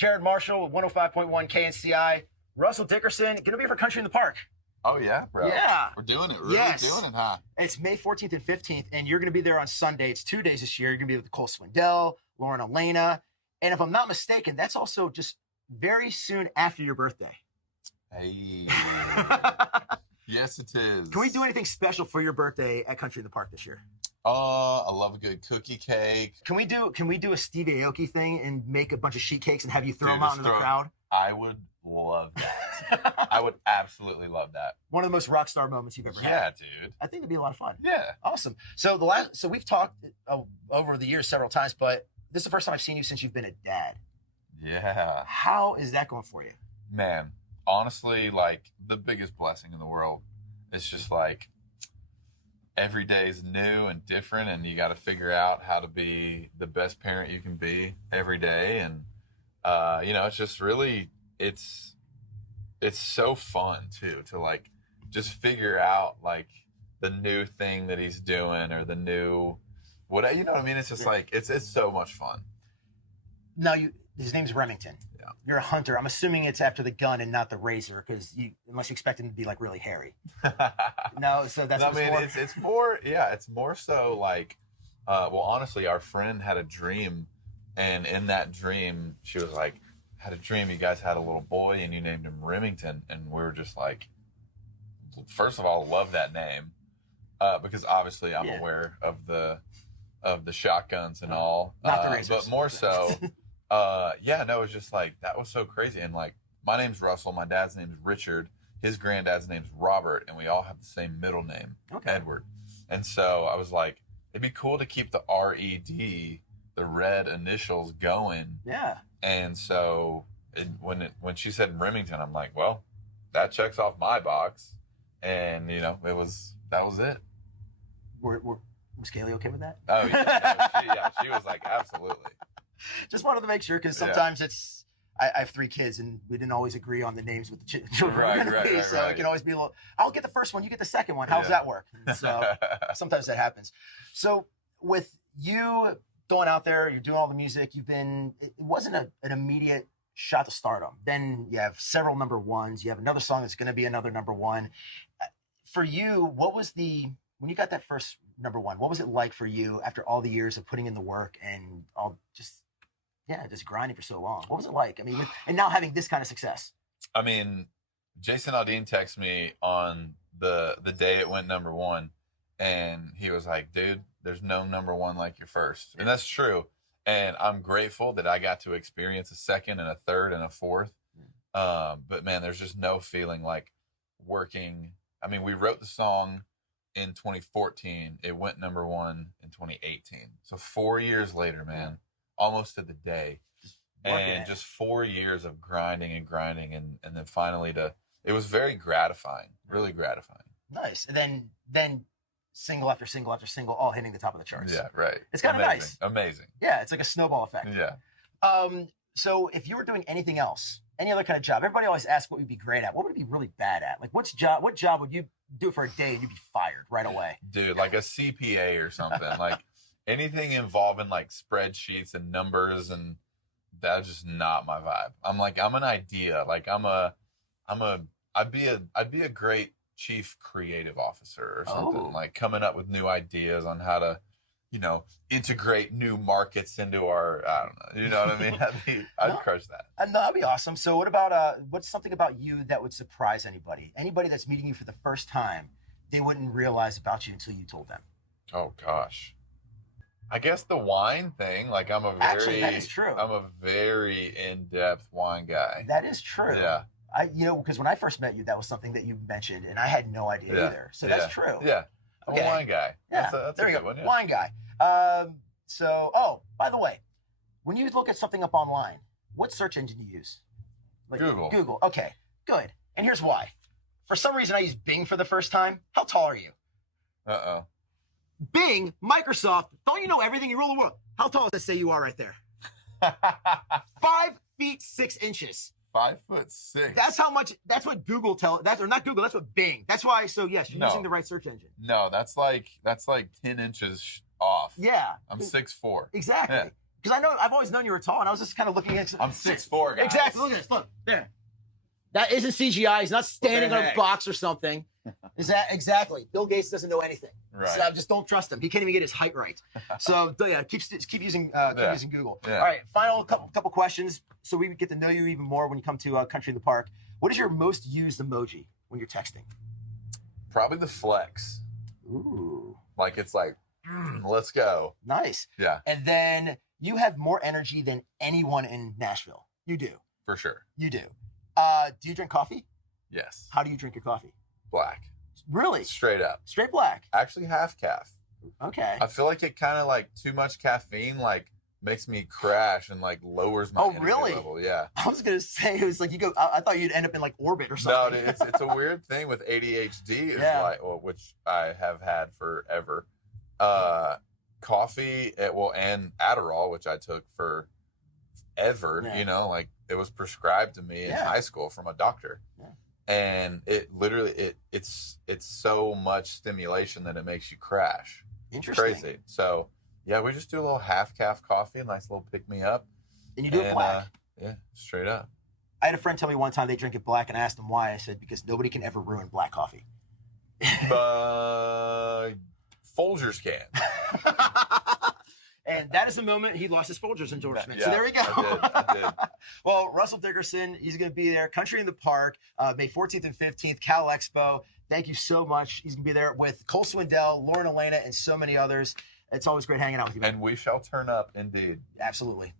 Jared Marshall with 105.1 KNCI. Russell Dickerson, going to be for Country in the Park. Oh, yeah, bro. Yeah. We're doing it. Really doing it, huh? It's May 14th and 15th, and you're going to be there on Sunday. It's 2 days this year. You're going to be with Cole Swindell, Lauren Elena. And if I'm not mistaken, that's also just very soon after your birthday. Hey. Yes, it is. Can we do anything special for your birthday at Country in the Park this year? I love a good cookie cake. Can we do a Steve Aoki thing and make a bunch of sheet cakes and have you throw them out into the crowd? I would love that. I would absolutely love that. One of the most rock star moments you've ever had. Yeah, dude. I think it'd be a lot of fun. Yeah. Awesome. So we've talked over the years several times, but this is the first time I've seen you since you've been a dad. Yeah. How is that going for you? Man, honestly, like the biggest blessing in the world. It's just like every day is new and different, and you got to figure out how to be the best parent you can be every day. And it's just really it's so fun too to like just figure out like the new thing that he's doing or the new what you know what I mean. It's just like it's so much fun. Now his name's Remington. Yeah. You're a hunter. I'm assuming it's after the gun and not the razor, because unless you expect him to be like really hairy. No, so that's. I mean, it's more. Yeah, it's more so like. Well, honestly, our friend had a dream, and in that dream, she was like, "Had a dream. You guys had a little boy, and you named him Remington." And we were just like, first of all, love that name, because obviously I'm aware of the shotguns and all, not the razors, but more so. It was just like, that was so crazy. And like, my name's Russell, my dad's name's Richard, his granddad's name's Robert, and we all have the same middle name, Edward. And so I was like, it'd be cool to keep the R-E-D, the red initials going. Yeah. And so when she said Remington, I'm like, well, that checks off my box. And, that was it. Was Kaylee okay with that? Oh, yeah. She was like, absolutely. Just wanted to make sure, because sometimes I have 3 kids and we didn't always agree on the names with the children. Right, so it can always be a little, I'll get the first one, you get the second one. How's that work? And so sometimes that happens. So with you going out there, you're doing all the music, it wasn't an immediate shot to stardom. Then you have several number ones. You have another song that's going to be another number one. For you, when you got that first number one, what was it like for you after all the years of putting in the work and all just grinding for so long? What was it like? I mean, and now having this kind of success. I mean, Jason Aldean texted me on the day it went number one, and he was like, dude, there's no number one like your first. And that's true. And I'm grateful that I got to experience a second and a third and a fourth. But man, there's just no feeling like working. I mean, we wrote the song in 2014. It went number one in 2018. So 4 years later, man, almost to the day. And just 4 years of grinding and then finally it was very gratifying, really gratifying. Nice. And then single after single after single, all hitting the top of the charts. Yeah, right. It's kind of nice. Amazing. Yeah, it's like a snowball effect. Yeah. So if you were doing anything else, any other kind of job, everybody always asks what you'd be great at. What would you be really bad at? Like what job would you do for a day and you'd be fired right away? Dude, like a CPA or something. Like anything involving like spreadsheets and numbers, and that's just not my vibe. I'm an idea. Like I'd be a great chief creative officer or something, like coming up with new ideas on how to, integrate new markets into our, I don't know, you know what I mean? I'd crush that. That'd be awesome. So what about, what's something about you that would surprise anybody? Anybody that's meeting you for the first time, they wouldn't realize about you until you told them. Oh gosh. I guess the wine thing, like Actually, that is true. I'm a very in-depth wine guy. That is true. Yeah. Because when I first met you, that was something that you mentioned, and I had no idea either. So that's true. Yeah. I'm a wine guy. Yeah. That's there a you good go. one. Yeah. Wine guy. By the way, when you look at something up online, what search engine do you use? Google. Google. Okay, good. And here's why. For some reason, I used Bing for the first time. How tall are you? Uh-oh. Bing, Microsoft, don't you know everything? You rule the world. How tall does it say you are right there? 5 feet 6 inches. 5'6". That's what Google or not Google, that's what Bing. That's why, so yes, you're using the right search engine. No, that's like 10 inches off. Yeah. I'm 6'4". Exactly. Yeah. Because I know I've always known you were tall, and I was just kind of looking at. I'm 6'4", guys. Exactly. Look at this. Look there. That isn't CGI. He's not standing on a box or something. Is that exactly? Bill Gates doesn't know anything. Right. So I just don't trust him. He can't even get his height right. So yeah, keep using using Google. Yeah. All right, final couple questions, so we get to know you even more when you come to Country in the Park. What is your most used emoji when you're texting? Probably the flex. Ooh. Like it's like, let's go. Nice. Yeah. And then you have more energy than anyone in Nashville. You do. For sure. You do. Do you drink coffee? Yes. How do you drink your coffee? Black. Really? Straight up. Straight black. Actually, half calf. Okay. I feel like it kind of like too much caffeine like makes me crash and like lowers my energy really? level. Yeah. I was gonna say it was like you go. I thought you'd end up in like orbit or something. No, it's a weird thing with ADHD, which I have had forever. Coffee, and Adderall, which I took for ever. Yeah. You know, like it was prescribed to me in high school from a doctor, and it literally it's so much stimulation that it makes you crash. Interesting. Crazy. So yeah, we just do a little half calf coffee, a nice little pick me up, and you do it black. Yeah, straight up. I had a friend tell me one time they drink it black, and I asked him why. I said because nobody can ever ruin black coffee. Folgers can. And that is the moment he lost his Folgers endorsement. Yeah, so there we go. I did. Well, Russell Dickerson, he's going to be there. Country in the Park, May 14th and 15th, Cal Expo. Thank you so much. He's going to be there with Cole Swindell, Lauren Elena, and so many others. It's always great hanging out with you. And we shall turn up indeed. Absolutely.